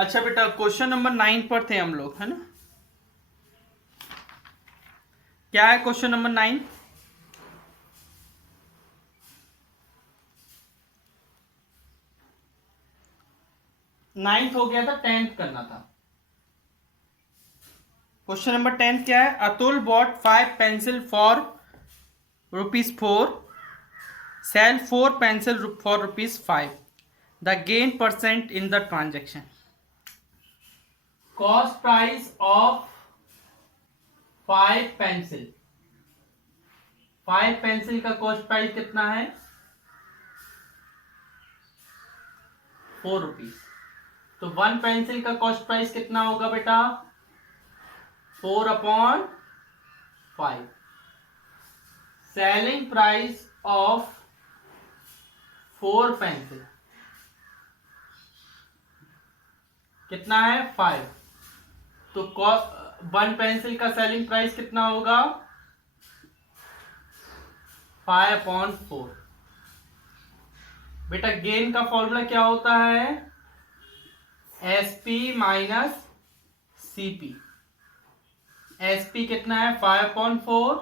अच्छा बेटा, question number 9 पर थे हम लोग, है ना? क्या है क्वेश्चन नंबर 9? नाइन्थ हो गया था, 10th करना था। क्वेश्चन नंबर 10 क्या है? Atul bought 5 pencil for ₹4, sell 4 pencil for ₹5. The gain percent in the transaction. Cost price of 5 pencil. 5 pencil का कॉस्ट प्राइस कितना है? ₹4। तो 1 पेंसिल का कॉस्ट प्राइस कितना होगा बेटा? 4/5। सेलिंग प्राइस ऑफ 4 पेंसिल कितना है? 5। तो 1 पेंसिल का सेलिंग प्राइस कितना होगा? 5/4। बेटा गेन का फॉर्मूला क्या होता है? SP minus CP। SP कितना है? 5/4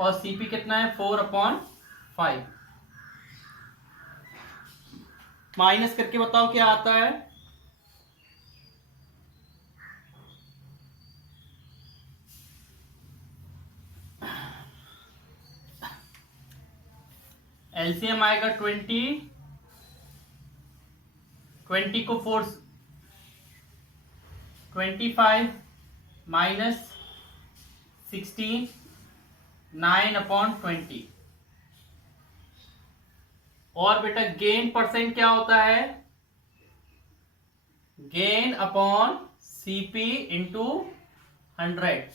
और CP कितना है? 4/5। माइनस करके बताओ क्या आता है? एलसीएम आएगा 20। 20 को 4 25 माइनस 16 9/20। और बेटा गेन परसेंट क्या होता है? Gain upon CP into 100।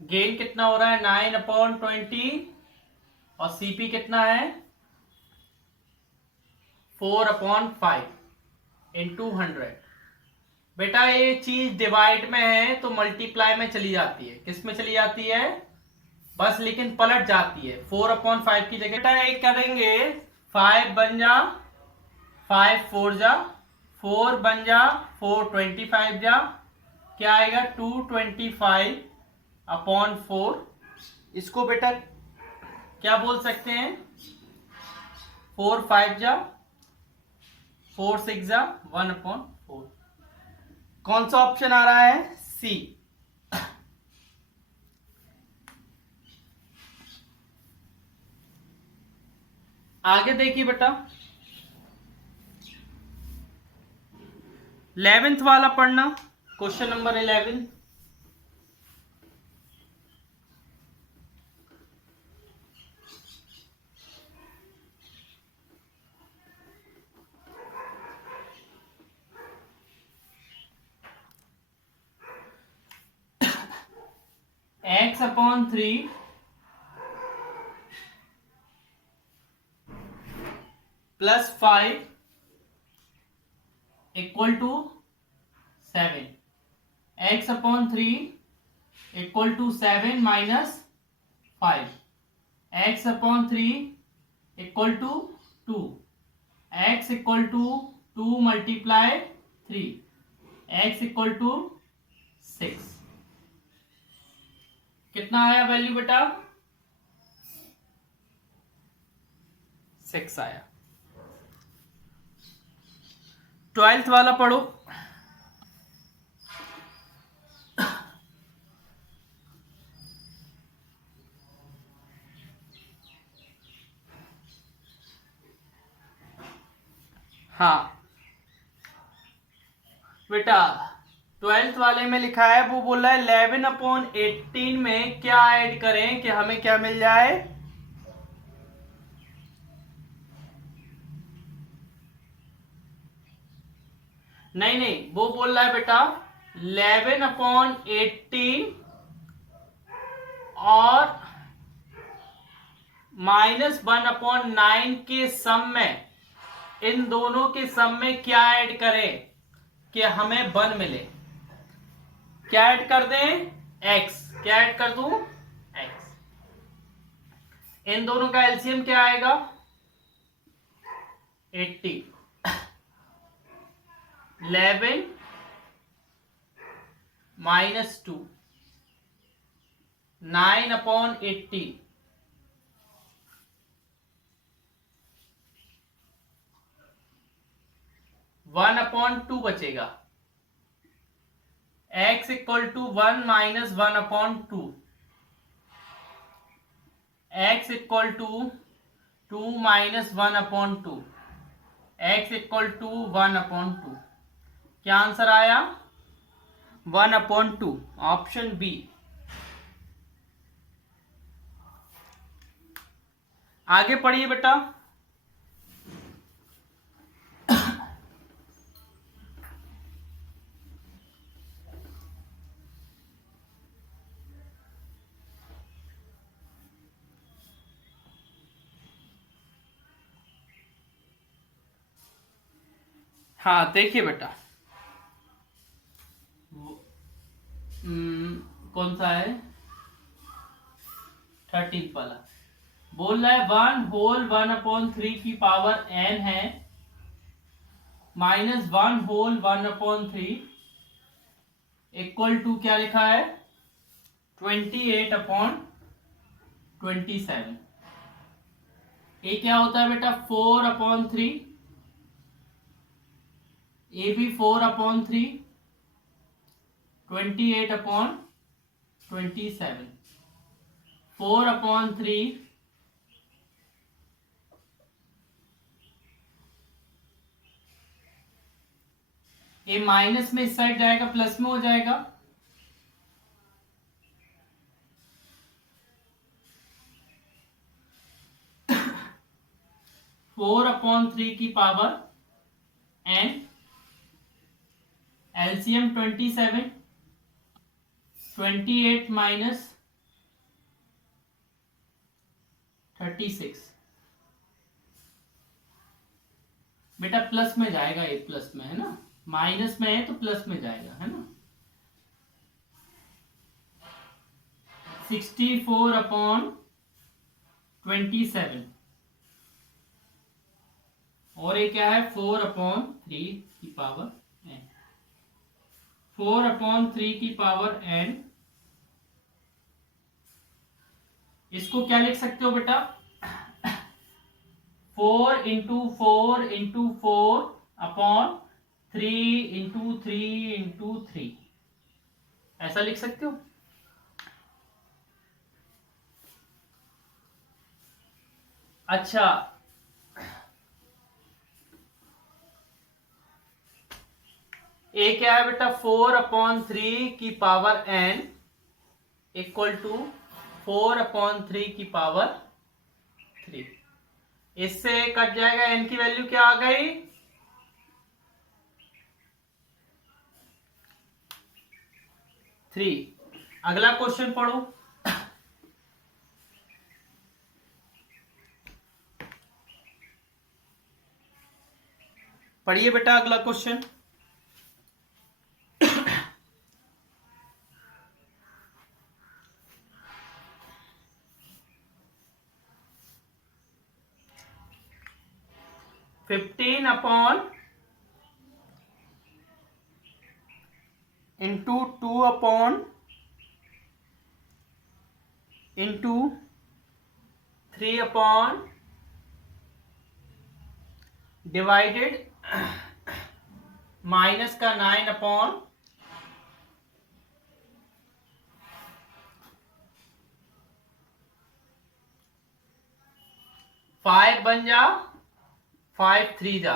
Gain कितना हो रहा है? 9/20 और CP कितना है? 4/5 इंटू 100। बेटा ये चीज डिवाइड में है तो मल्टीप्लाई में चली जाती है। किस में चली जाती है? बस लेकिन पलट जाती है। 4/5 की जगह बेटा एक करेंगे, 5 बन जा 5 4 जा 4 बन जा 4 25 जा, क्या आएगा? 225/4। इसको बेटा क्या बोल सकते हैं? 4 5 जा 4 6 जा 1/4। कौन सा ऑप्शन आ रहा है? सी। आगे देखिए बेटा, 11th वाला पढ़ना, question number 11। x/3 plus 5 equal to 7। x/3 equal to 7 minus 5। x/3 equal to 2। x equal to 2 multiply 3। x equal to 6। कितना आया वैल्यू बेटा? 6 आया। 12th वाला पढ़ो। हाँ बेटा, 12th वाले में लिखा है, वो बोल रहा है 11/18 में क्या ऐड करें कि हमें क्या मिल जाए? नहीं नहीं, वो बोल रहा है बेटा 11/18 और -1/9 के सम में, इन दोनों के सम में क्या ऐड करें कि हमें 1 मिले? क्या ऐड कर दें? x। क्या ऐड कर दूं? x। इन दोनों का एलसीएम क्या आएगा? 80 11 माइनस 2, 9/80, 1/2 बचेगा। x equal to 1 minus 1/2, x equal to 2 minus 1/2, x equal to 1/2। क्या आंसर आया? 1/2, ऑप्शन बी। आगे पढ़िए बेटा। हाँ देखिए बेटा, कौन सा है? 13 वाला बोल रहा है 1/1/3 की पावर n है माइनस 1/1/3 इक्वल टू क्या लिखा है? 28/27। ये क्या होता है बेटा? 4/3, ये भी 4/3, 28/27, 4/3 ये माइनस में इस साइड जाएगा, प्लस में हो जाएगा। फोर अपॉन थ्री की पावर n, एलसीएम 27, 28 माइनस 36। बेटा प्लस में जाएगा, ये प्लस में है ना, माइनस में है तो प्लस में जाएगा, है ना। 64/27 और ये क्या है? 4/3 की पावर n, 4/3 की पावर n। इसको क्या लिख सकते हो बेटा? 4/4/4/3/3 ऐसा लिख सकते हो। अच्छा, ए क्या है बेटा? 4/3 की पावर n इक्वल टू 4/3 की पावर 3। इससे कट जाएगा, n की वैल्यू क्या आ गई? 3। अगला क्वेश्चन पढ़ो। पढ़िए बेटा अगला question. Fifteen upon into 2/, into 3/, divided minus का 9/, 5 बन जा, 5 3 जा,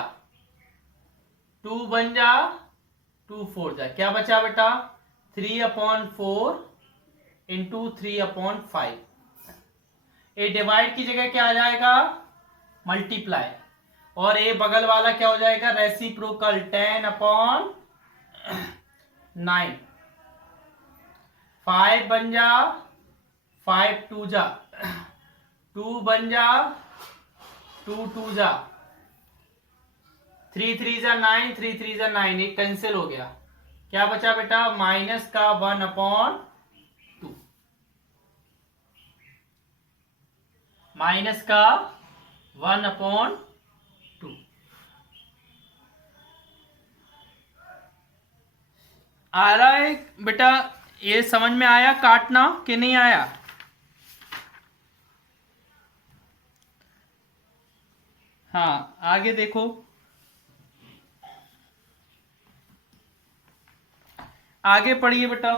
2 बन जा, 2 4 जा। क्या बचा बेटा? 3/4 इंटू 3/5। ये डिवाइड की जगह क्या आ जाएगा? मल्टीप्लाई। और ये बगल वाला क्या हो जाएगा? रेसिप्रोकल, 10/9। 5 बन जा, 5 2 जा, 2 बन जा, 2 2 जा, 3 3 जा 9, 3 3 जा 9, एक कैंसिल हो गया। क्या बचा बेटा? माइनस का 1/2, माइनस का 1/2। आ रहा है बेटा? ये समझ में आया काटना कि नहीं आया? हाँ, आगे देखो, आगे पढ़िए बेटा।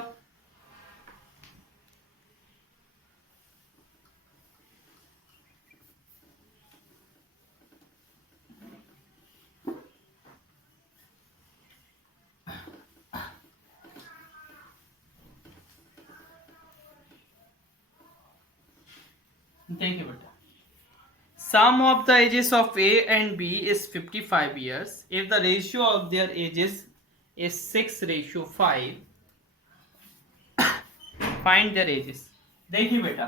देखिए बेटा, sum of the ages of A and B is 55 years. If the ratio of their ages is 6:5, find their ages. देखिए बेटा,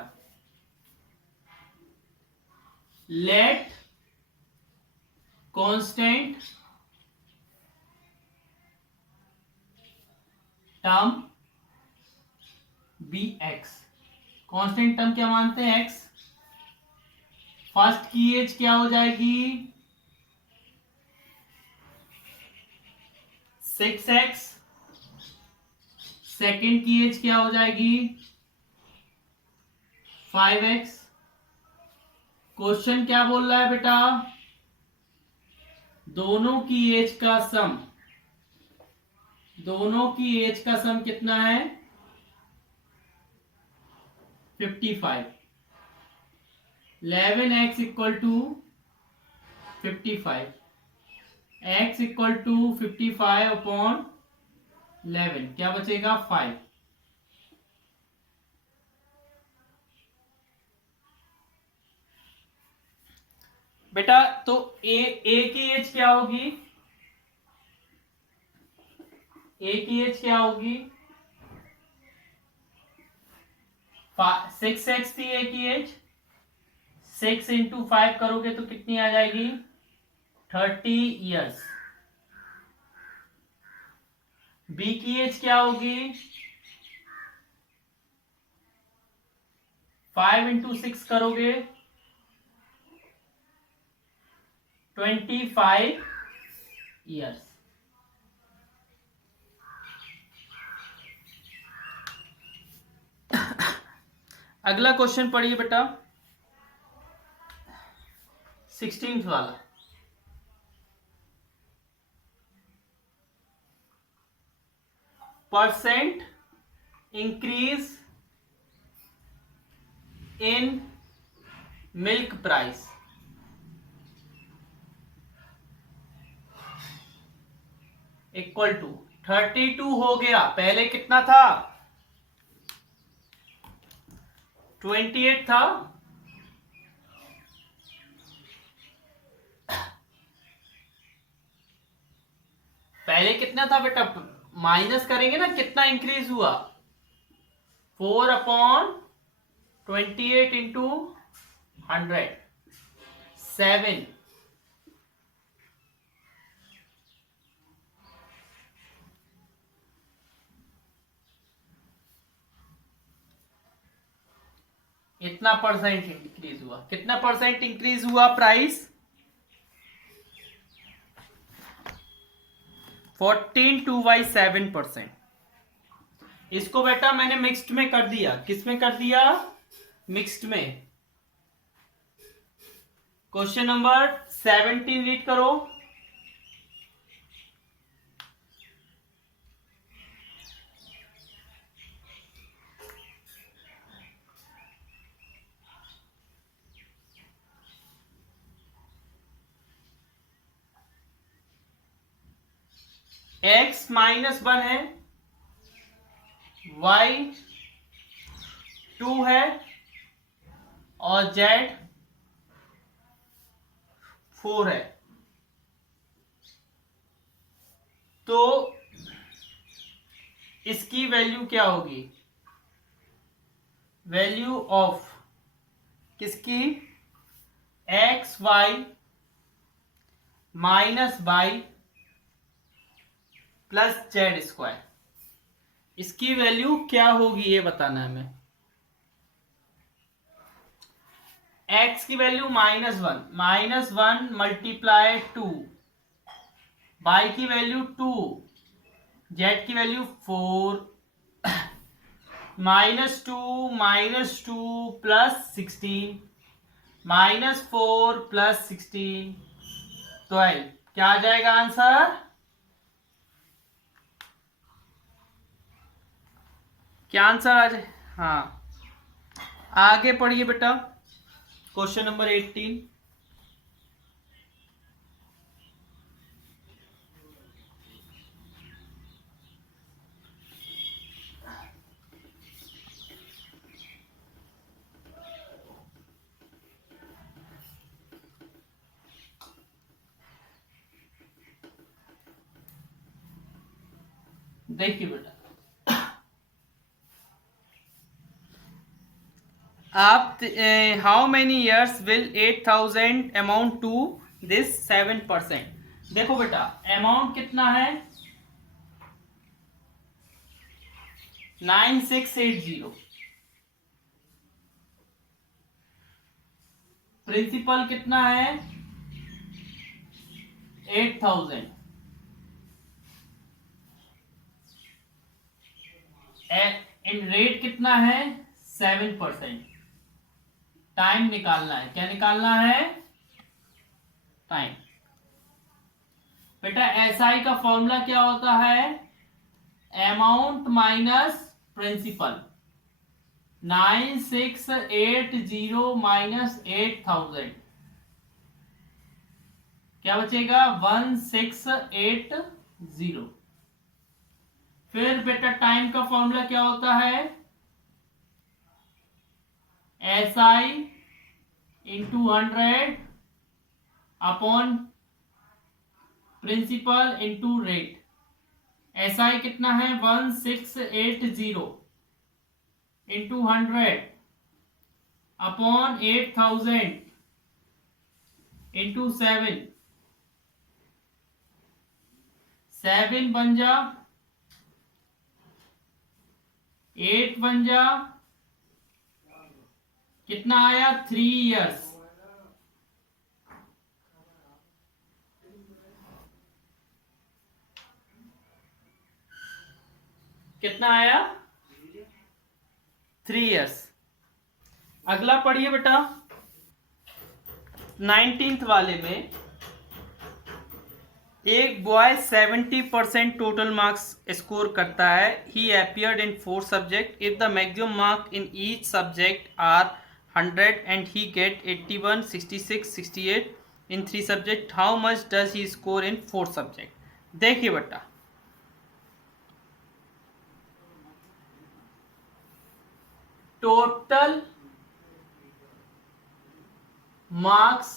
let constant term be x. Constant term क्या मानते हैं? x. फर्स्ट की एज क्या हो जाएगी? 6x. सेकेंड की एज क्या हो जाएगी? 5x. क्वेश्चन क्या बोल रहा है बेटा? दोनों की एज का सम, दोनों की एज का सम कितना है? 55. 11x equal to 55. x equal to 55 upon 11, क्या बचेगा? 5. बेटा तो ए की एज क्या होगी? ए की एज क्या होगी? 6x थी ए की एज. 6 इंटू 5 करोगे तो कितनी आ जाएगी? 30 ईयर्स. बी की एज क्या होगी? 5 इंटू 6 करोगे 25 ईयर्स. अगला क्वेश्चन पढ़िए बेटा, 16th वाला. Percent increase in milk price equal to 32 हो गया. पहले कितना था? 28 था. पहले कितना था बेटा? माइनस करेंगे ना, कितना इंक्रीज हुआ? 4/28 इंटू 100, 7. इतना परसेंट इंक्रीज हुआ. कितना परसेंट इंक्रीज हुआ प्राइस? 14/7%. इसको बेटा मैंने मिक्स्ड में कर दिया. किस में कर दिया? मिक्स्ड में. क्वेश्चन नंबर 17 रीड करो. x -1 है, y 2 है और z 4 है. तो इसकी वैल्यू क्या होगी? वैल्यू ऑफ किसकी? x y -y plus Z square. इसकी वैल्यू क्या होगी ये बताना है हमें. x की वैल्यू -1 मल्टीप्लाई 2, y की वैल्यू 2 जेड की वैल्यू 4 -2 +16 -4 +16 12। क्या आ जाएगा आंसर? क्या आंसर आ जाए? हाँ, आगे पढ़िए बेटा, क्वेश्चन नंबर 18। देखिए बेटा, आप how many years will 8000 amount to this 7%? देखो बेटा, अमाउंट कितना है? 9680। प्रिंसिपल कितना है? 8000। इन रेट कितना है? 7%। टाइम निकालना है। क्या निकालना है? टाइम। बेटा एसआई का फॉर्मूला क्या होता है? Amount minus principal. 9680 माइनस 8000 क्या बचेगा? 1680। फिर बेटा टाइम का फॉर्मूला क्या होता है? SI into 100 upon principal into rate. SI कितना है? 1680 इंटू 100 अपॉन 8000 इंटू 7। 7 बन जा, 8 बन जा, कितना आया? 3 इयर्स। कितना आया? 3 इयर्स। अगला पढ़िए बेटा, 19th वाले में एक बॉय 70% टोटल मार्क्स स्कोर करता है। He appeared in 4 subject. If the maximum mark in each subject are 100 and he get 81, 66, 68 in 3 subject, how much does he score in 4 subject? देखिए बेटा, टोटल मार्क्स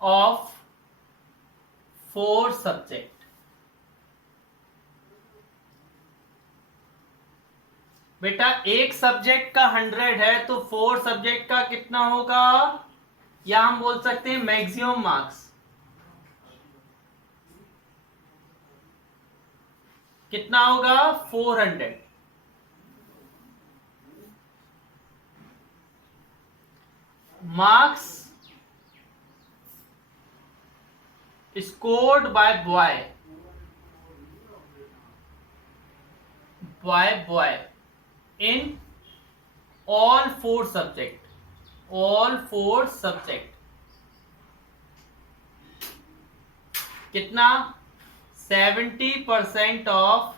ऑफ 4 सब्जेक्ट। बेटा एक subject का 100 है तो 4 subject का कितना होगा? या हम बोल सकते हैं मैक्सिमम मार्क्स कितना होगा? 400। Marks scored by boy in all 4 subject कितना? 70% ऑफ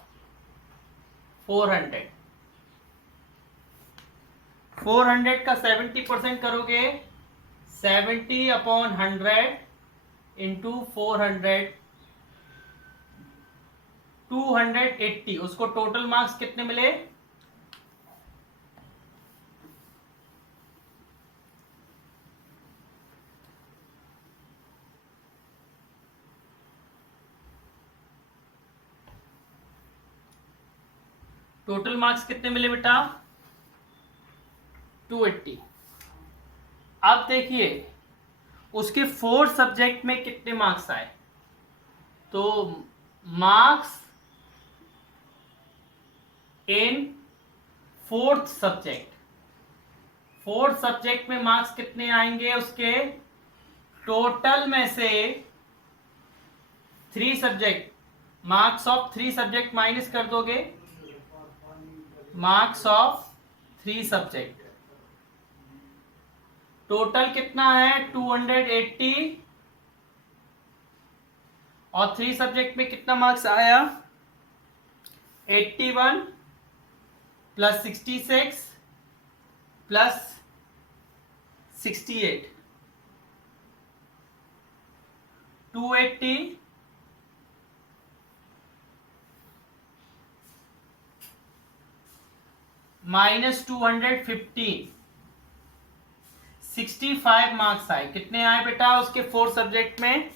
400। 400 का 70% करोगे 70 अपॉन 100 इंटू 400, 280। उसको टोटल मार्क्स कितने मिले? टोटल मार्क्स कितने मिले बेटा? 280। अब देखिए उसके 4 सब्जेक्ट में कितने मार्क्स आए। तो marks in 4th subject, 4th subject में मार्क्स कितने आएंगे उसके? टोटल में से 3 subject marks of 3 subject minus कर दोगे, मार्क्स ऑफ 3 सब्जेक्ट। टोटल कितना है 280 और 3 सब्जेक्ट में कितना मार्क्स आया 81 प्लस 66 प्लस 68 280 माइनस 215 65 मार्क्स आए। कितने आए बेटा उसके 4 सब्जेक्ट में,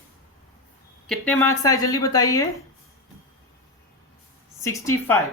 कितने मार्क्स आए जल्दी बताइए 65।